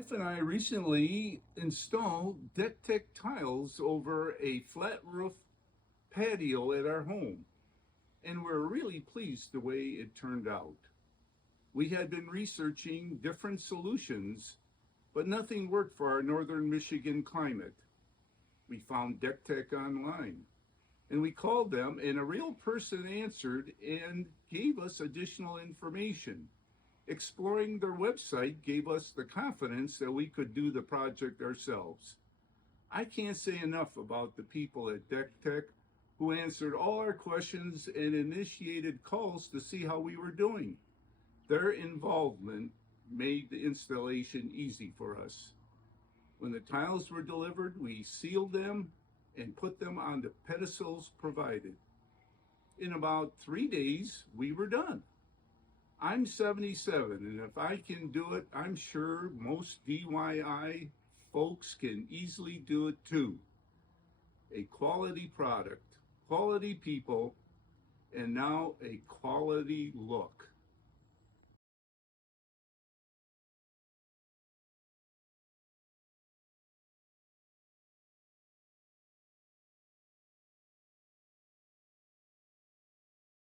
Wife and I recently installed DekTek tiles over a flat roof patio at our home, and we're really pleased the way it turned out. We had been researching different solutions, but nothing worked for our northern Michigan climate. We found DekTek online, and we called them, and a real person answered and gave us additional information. Exploring their website gave us the confidence that we could do the project ourselves. I can't say enough about the people at DekTek who answered all our questions and initiated calls to see how we were doing. Their involvement made the installation easy for us. When the tiles were delivered, we sealed them and put them on the pedestals provided. In about 3 days, we were done. I'm 77, and if I can do it, I'm sure most DIY folks can easily do it too. A quality product, quality people, and now a quality look.